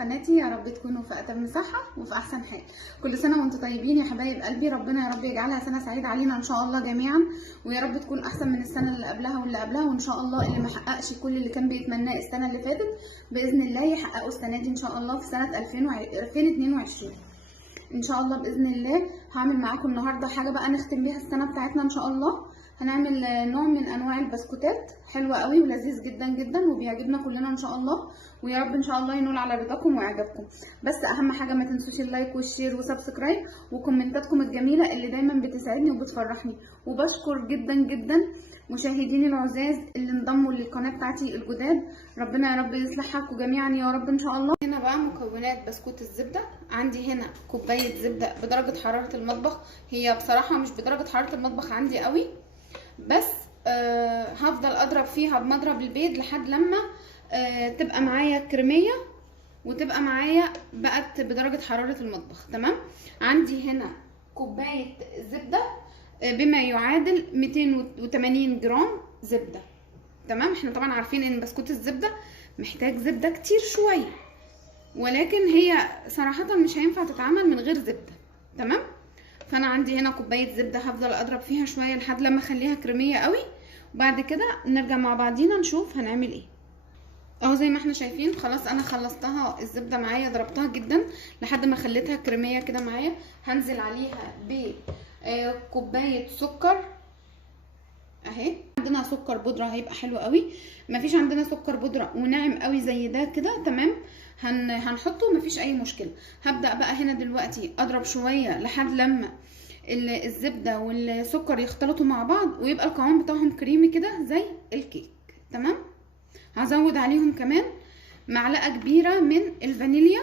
قناتي. يا رب تكونوا في اتم صحه وفي احسن حال. كل سنه وانتم طيبين يا حبايب قلبي. ربنا يا رب يجعلها سنه سعيده علينا ان شاء الله جميعا، ويا رب تكون احسن من السنه اللي قبلها واللي قبلها، وان شاء الله اللي ما حققش كل اللي كان بيتمناه السنه اللي فاتت باذن الله يحققوا السنه دي ان شاء الله في سنه 2022 ان شاء الله باذن الله. هعمل معاكم النهارده حاجه بقى نختم بيها السنه بتاعتنا ان شاء الله. هنعمل نوع من انواع البسكوتات حلوه قوي ولذيذ جدا جدا وبيعجبنا كلنا ان شاء الله، ويا رب ان شاء الله ينول على رضاكم واعجابكم. بس اهم حاجه ما تنسوش اللايك والشير وسبسكرايب وكومنتاتكم الجميله اللي دايما بتسعدني وبتفرحني. وبشكر جدا جدا مشاهديني العزاز اللي انضموا للقناه بتاعتي الجداد. ربنا يا رب يصلح حالكم جميعا يا رب ان شاء الله. هنا بقى مكونات بسكوت الزبده. عندي هنا كوبايه زبده بدرجه حراره المطبخ. هي بصراحه مش بدرجه حراره المطبخ عندي قوي، بس هفضل اضرب فيها بمضرب البيض لحد لما تبقى معايا كريميه وتبقى معايا بقت بدرجه حراره المطبخ. تمام. عندي هنا كوبايه زبده بما يعادل 280 جرام زبده. تمام. احنا طبعا عارفين ان بسكوت الزبده محتاج زبده كتير شويه، ولكن هي صراحه مش هينفع تتعمل من غير زبده. تمام. فانا عندي هنا كوبايه زبده هفضل اضرب فيها شويه لحد لما اخليها كريميه قوي، وبعد كده نرجع مع بعضينا نشوف هنعمل ايه. اهو زي ما احنا شايفين خلاص انا خلصتها الزبده معايا، ضربتها جدا لحد ما خليتها كريميه كده معايا. هنزل عليها بكوبايه سكر اهي. عندنا سكر بودره هيبقى حلو قوي، مفيش عندنا سكر بودره وناعم قوي زي ده كده تمام هنحطه مفيش اي مشكله. هبدا بقى هنا دلوقتي اضرب شويه لحد لما الزبده والسكر يختلطوا مع بعض ويبقى القوام بتاعهم كريمي كده زي الكيك. تمام. هزود عليهم كمان معلقه كبيره من الفانيليا.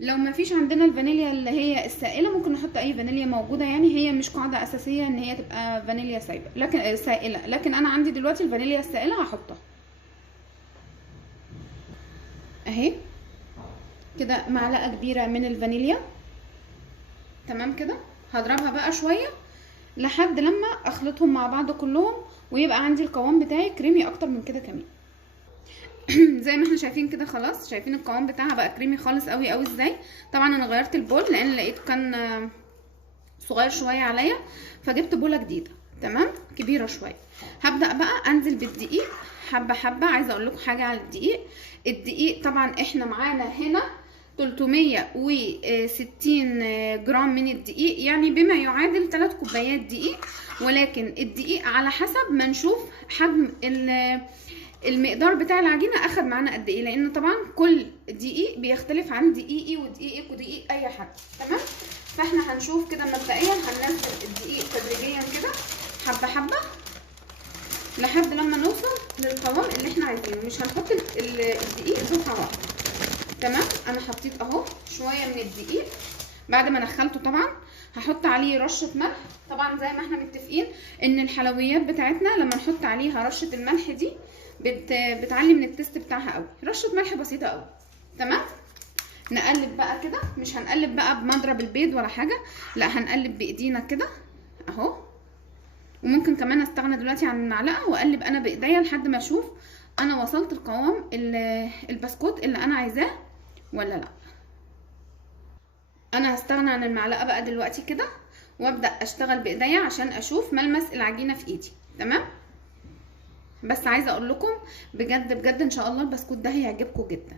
لو ما فيش عندنا الفانيليا اللي هي السائله ممكن نحط اي فانيليا موجوده، يعني هي مش قاعده اساسيه ان هي تبقى فانيليا سايبه لكن سائله، لكن انا عندي دلوقتي الفانيليا السائله هحطها اهي كده معلقه كبيره من الفانيليا. تمام كده. هضربها بقى شويه لحد لما اخلطهم مع بعض كلهم ويبقى عندي القوام بتاعي كريمي اكتر من كده كمان. زي ما احنا شايفين كده خلاص، شايفين القوام بتاعها بقى كريمي خالص قوي قوي ازاي. طبعا انا غيرت البول لان لقيته كان صغير شويه عليا فجبت بوله جديده تمام كبيره شويه. هبدا بقى انزل بالدقيق حبه حبه. عايزه اقول لكم حاجه على الدقيق. الدقيق طبعا احنا معانا هنا 360 جرام من الدقيق، يعني بما يعادل 3 كوبايات دقيق، ولكن الدقيق على حسب ما نشوف حجم المقدار بتاع العجينه اخد معانا قد ايه، لان طبعا كل دقيق بيختلف عن دقيقي ودقيقك ودقيق اي حد. تمام. فاحنا هنشوف كده مبدئيا هننزل الدقيق تدريجيا كده حبه حبه لحد لما نوصل للقوام اللي احنا عايزينه. مش هنحط الدقيق دفعه واحده. تمام. انا حطيت اهو شويه من الدقيق بعد ما نخلته. طبعا هحط عليه رشه ملح. طبعا زي ما احنا متفقين ان الحلويات بتاعتنا لما نحط عليها رشه الملح دي بتعلي من التست بتاعها قوي. رشه ملح بسيطه قوي. تمام. نقلب بقى كده، مش هنقلب بقى بمضرب البيض ولا حاجه، لا هنقلب بايدينا كده اهو. وممكن كمان استغنى دلوقتي عن المعلقه واقلب انا بايديا لحد ما اشوف انا وصلت القوام البسكوت اللي انا عايزاه ولا لا. انا هستغنى عن المعلقه بقى دلوقتي كده وابدا اشتغل بايديا عشان اشوف ملمس العجينه في ايدي. تمام. بس عايزه اقول لكم بجد بجد ان شاء الله البسكوت ده هيعجبكم جدا.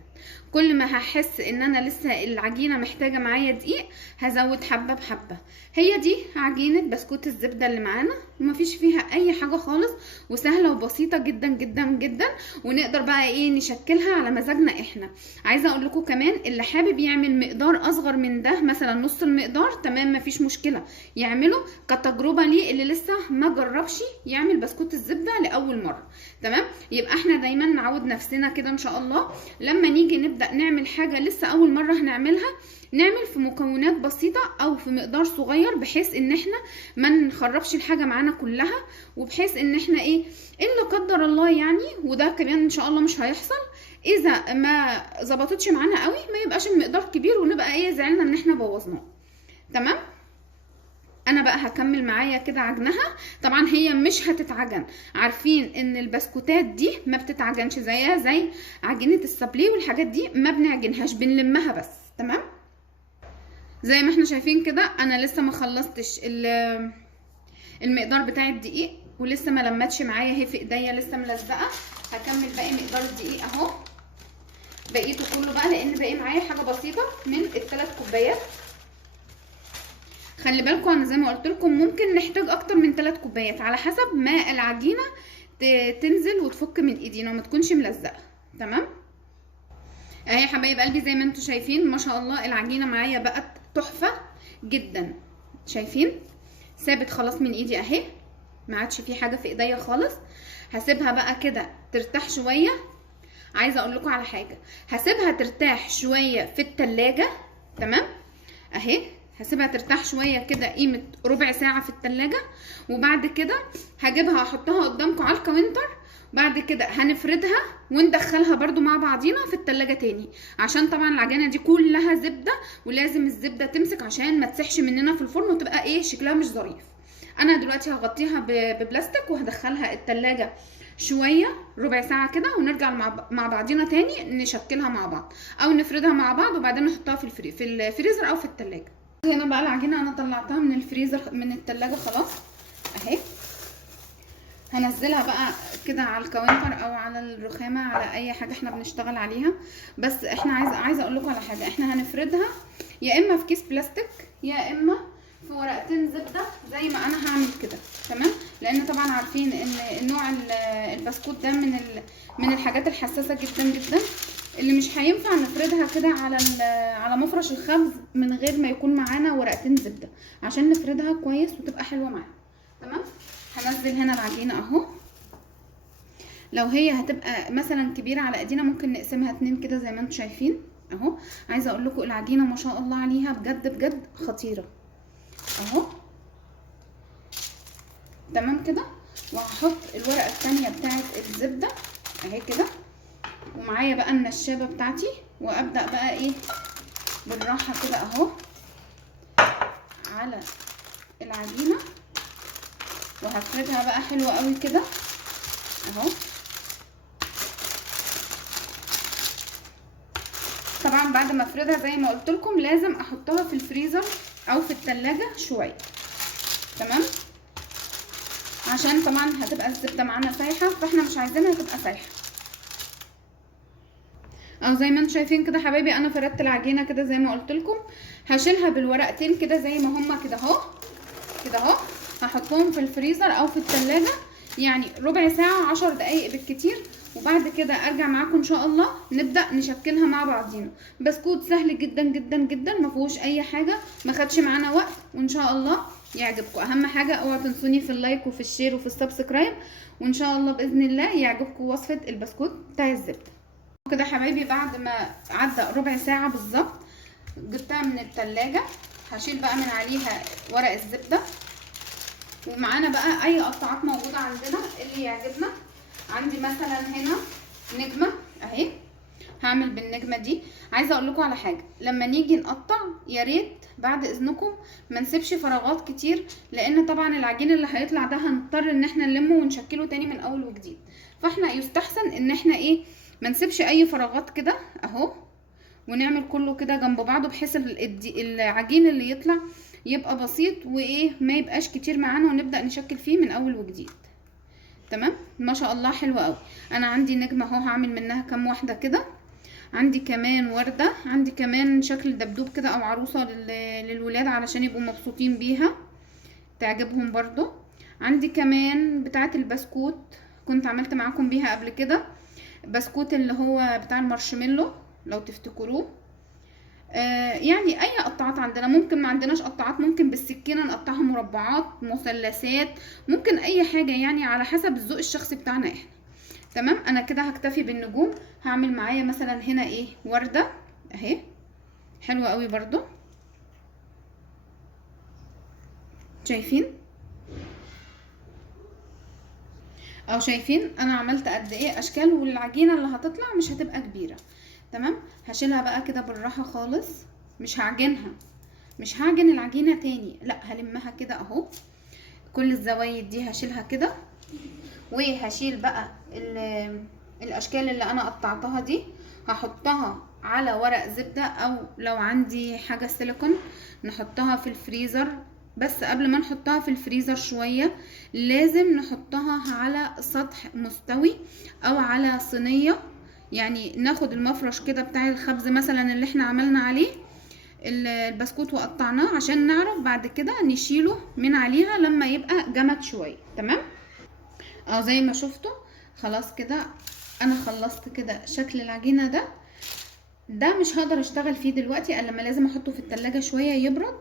كل ما هحس ان انا لسه العجينه محتاجه معايا دقيق هزود حبه بحبه. هي دي عجينه بسكوت الزبده اللي معانا ومفيش فيها اي حاجه خالص، وسهله وبسيطه جدا جدا جدا، ونقدر بقى ايه نشكلها على مزاجنا احنا. عايزه اقول لكم كمان اللي حابب يعمل مقدار اصغر من ده مثلا نص المقدار تمام مفيش مشكله يعمله كتجربه ليه اللي لسه ما جربش يعمل بسكوت الزبده لاول مره. تمام. يبقى احنا دايما نعود نفسنا كده ان شاء الله لما نيجي نبدا نعمل حاجه لسه اول مره هنعملها نعمل في مكونات بسيطه او في مقدار صغير، بحيث ان احنا ما نخربش الحاجه معانا كلها، وبحيث ان احنا ايه ان لا قدر الله يعني، وده كمان ان شاء الله مش هيحصل، اذا ما ظبطتش معانا قوي ما يبقاش المقدار كبير ونبقى ايه زعلنا ان احنا بوظناه. تمام. انا بقى هكمل معايا كده عجنها. طبعا هي مش هتتعجن، عارفين ان البسكوتات دي ما بتتعجنش زيها زي عجينه السابليه والحاجات دي، ما بنعجنهاش، بنلمها بس. تمام. زي ما احنا شايفين كده انا لسه ما خلصتش المقدار بتاع الدقيق، ولسه ما لمتش معايا اهي في ايديا، لسه ملزقه. هكمل باقي مقدار الدقيق اهو، بقيته كله بقى، لان باقي معايا حاجه بسيطه من ال3 كوبايات. خلي بالكم انا زي ما قلت لكم ممكن نحتاج اكتر من 3 كوبايات على حسب ما العجينه تنزل وتفك من ايدينا وما تكونش ملزقه. تمام. اهي يا حبايب قلبي زي ما انتم شايفين ما شاء الله العجينه معايا بقت تحفه جدا. شايفين ثابت خلاص من ايدي اهي، ما عادش في حاجه في ايديا خالص. هسيبها بقى كده ترتاح شويه. عايزه اقول لكم على حاجه، هسيبها ترتاح شويه في التلاجة. تمام. اهي هسيبها ترتاح شويه كده قيمه ربع ساعه في التلاجة، وبعد كده هجيبها احطها قدامكم على الكاونتر. بعد كده هنفردها وندخلها برضو مع بعضينا في التلاجة تاني، عشان طبعا العجينه دي كلها زبده، ولازم الزبده تمسك عشان ما تسحش مننا في الفرن وتبقى ايه شكلها مش ظريف. انا دلوقتي هغطيها ببلاستيك وهدخلها التلاجة شويه ربع ساعه كده، ونرجع مع بعضينا تاني نشكلها مع بعض او نفردها مع بعض، وبعدين نحطها في الفريزر او في التلاجة. هنا بقى العجينه انا طلعتها من الفريزر من التلاجة خلاص اهي. هنزلها بقى كده على الكاونتر او على الرخامه، على اي حاجه احنا بنشتغل عليها. بس احنا عايزه اقول لكم على حاجه، احنا هنفردها يا اما في كيس بلاستيك يا اما في ورقتين زبده زي ما انا هعمل كده. تمام. لان طبعا عارفين ان نوع البسكوت ده من الحاجات الحساسه جدا جدا، اللي مش هينفع نفردها كده على مفرش الخبز من غير ما يكون معانا ورقتين زبده عشان نفردها كويس وتبقى حلوه معانا. تمام. هنزل هنا العجينه اهو. لو هي هتبقى مثلا كبيره على ايدينا ممكن نقسمها 2 كده زي ما انتم شايفين اهو. عايزه اقول لكم العجينه ما شاء الله عليها بجد بجد خطيره اهو. تمام كده. وهحط الورقه الثانيه بتاعه الزبده اهي كده، ومعايا بقى النشابه بتاعتي، وابدا بقى ايه بالراحه كده اهو على العجينه، وهفردها بقى حلوه قوي كده اهو. طبعا بعد ما افردها زي ما قلت لكم لازم احطها في الفريزر او في التلاجة شويه. تمام. عشان طبعا هتبقى الزبده معانا سايحه، فاحنا مش عايزينها تبقى سايحه. او زي ما انتم شايفين كده حبايبي انا فردت العجينه كده زي ما قلت لكم. هشيلها بالورقتين كده زي ما هما كده اهو كده اهو. هحطهم في الفريزر او في التلاجة يعني ربع ساعه 10 دقايق بالكتير، وبعد كده ارجع معاكم ان شاء الله نبدا نشكلها مع بعضينا. بسكوت سهل جدا جدا جدا، ما فيهوش اي حاجه، ما خدش معانا وقت، وان شاء الله يعجبكم. اهم حاجه اوعوا تنسوني في اللايك وفي الشير وفي السبسكرايب، وان شاء الله باذن الله يعجبكم وصفه البسكوت بتاع الزبده. كده حبايبي بعد ما عدى ربع ساعه بالظبط جبتها من التلاجة. هشيل بقى من عليها ورق الزبده، ومعانا بقى اي قطعات موجوده عندنا اللي يعجبنا. عندي مثلا هنا نجمه اهي، هعمل بالنجمه دي. عايزه اقول لكم على حاجه، لما نيجي نقطع يا ريت بعد اذنكم ما نسيبش فراغات كتير، لان طبعا العجين اللي هيطلع ده هنضطر ان احنا نلمه ونشكله تاني من اول وجديد. فاحنا يستحسن ان احنا ايه ما نسيبش اي فراغات كده اهو، ونعمل كله كده جنب بعضه بحيث العجين اللي يطلع يبقى بسيط وايه ما يبقاش كتير معانا، ونبدا نشكل فيه من اول وجديد. تمام. ما شاء الله حلوه قوي. انا عندي نجمه اهو هعمل منها كام واحده كده. عندي كمان ورده، عندي كمان شكل دبدوب كده او عروسه للولاد علشان يبقوا مبسوطين بيها تعجبهم برضو. عندي كمان بتاعه البسكوت كنت عملت معاكم بيها قبل كده، بسكوت اللي هو بتاع المارشميلو لو تفتكروه. يعني اي قطعات عندنا، ممكن ما عندناش قطعات ممكن بالسكينه نقطعها مربعات مثلثات، ممكن اي حاجه يعني على حسب الذوق الشخصي بتاعنا احنا. تمام. انا كده هكتفي بالنجوم. هعمل معايا مثلا هنا ايه ورده اهي حلوه قوي برضو. شايفين او شايفين انا عملت قد ايه اشكال، والعجينه اللي هتطلع مش هتبقى كبيره. تمام. هشيلها بقى كده بالراحه خالص، مش هعجنها مش هعجن العجينة تاني، لا هلمها كده اهو. كل الزوايد دي هشيلها كده، وهشيل بقى الاشكال اللي انا قطعتها دي هحطها على ورق زبدة، او لو عندي حاجة سيليكون نحطها في الفريزر. بس قبل ما نحطها في الفريزر شوية لازم نحطها على سطح مستوي او على صينية. يعني ناخد المفرش كده بتاع الخبز مثلا اللي احنا عملنا عليه البسكوت وقطعناه، عشان نعرف بعد كده نشيله من عليها لما يبقى جمد شوية. تمام، اه زي ما شفتوا خلاص كده انا خلصت كده شكل العجينة ده مش هقدر اشتغل فيه دلوقتي الا لما لازم احطه في التلاجة شوية يبرد،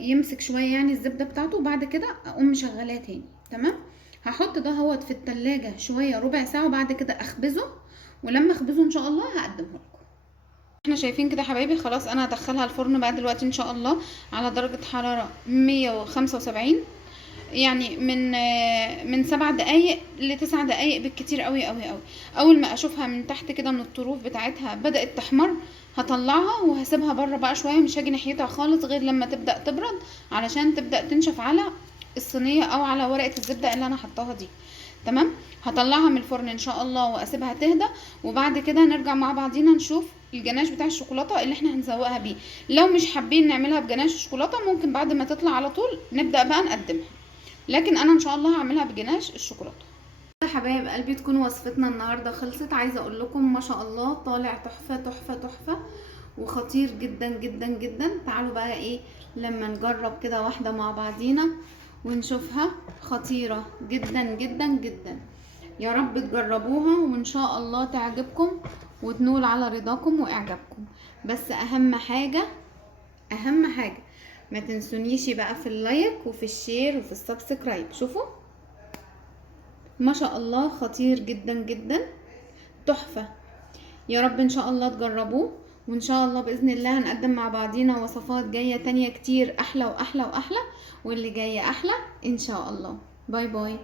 يمسك شوية يعني الزبدة بتاعته، وبعد كده اقوم مشغلاه تاني. تمام، هحط ده هوت في التلاجة شوية ربع ساعة، وبعد كده اخبزه، ولما اخبزه ان شاء الله هقدمه لكم. احنا شايفين كده حبايبي خلاص انا هدخلها الفرن بقى دلوقتي ان شاء الله على درجة حرارة 175، يعني من 7 دقايق ل9 دقايق بالكتير قوي قوي قوي. اول ما اشوفها من تحت كده من الطروف بتاعتها بدأت تحمر هطلعها وهسيبها بره بقى شوية، مش هاجي ناحيتها خالص غير لما تبدأ تبرد، علشان تبدأ تنشف على الصينية او على ورقة الزبدة اللي انا حطاها دي. تمام، هطلعها من الفرن ان شاء الله واسيبها تهدى، وبعد كده نرجع مع بعضينا نشوف الجناش بتاع الشوكولاته اللي احنا هنزوقها بيه. لو مش حابين نعملها بجناش الشوكولاته ممكن بعد ما تطلع على طول نبدا بقى نقدمها، لكن انا ان شاء الله هعملها بجناش الشوكولاته. يا حبايب قلبي تكون وصفتنا النهارده خلصت. عايزه اقول لكم ما شاء الله طالع تحفه تحفه تحفه وخطير جدا جدا جدا. تعالوا بقى ايه لما نجرب كده واحده مع بعضينا ونشوفها، خطيره جدا جدا جدا. يا رب تجربوها وان شاء الله تعجبكم وتنول على رضاكم واعجابكم. بس اهم حاجه ما تنسونيش بقى في اللايك وفي الشير وفي السبسكرايب. شوفوا ما شاء الله خطير جدا جدا تحفه. يا رب ان شاء الله تجربوه، وان شاء الله باذن الله هنقدم مع بعضينا وصفات جايه تانية كتير احلى واحلى واحلى، واللي جايه احلى ان شاء الله. باي باي.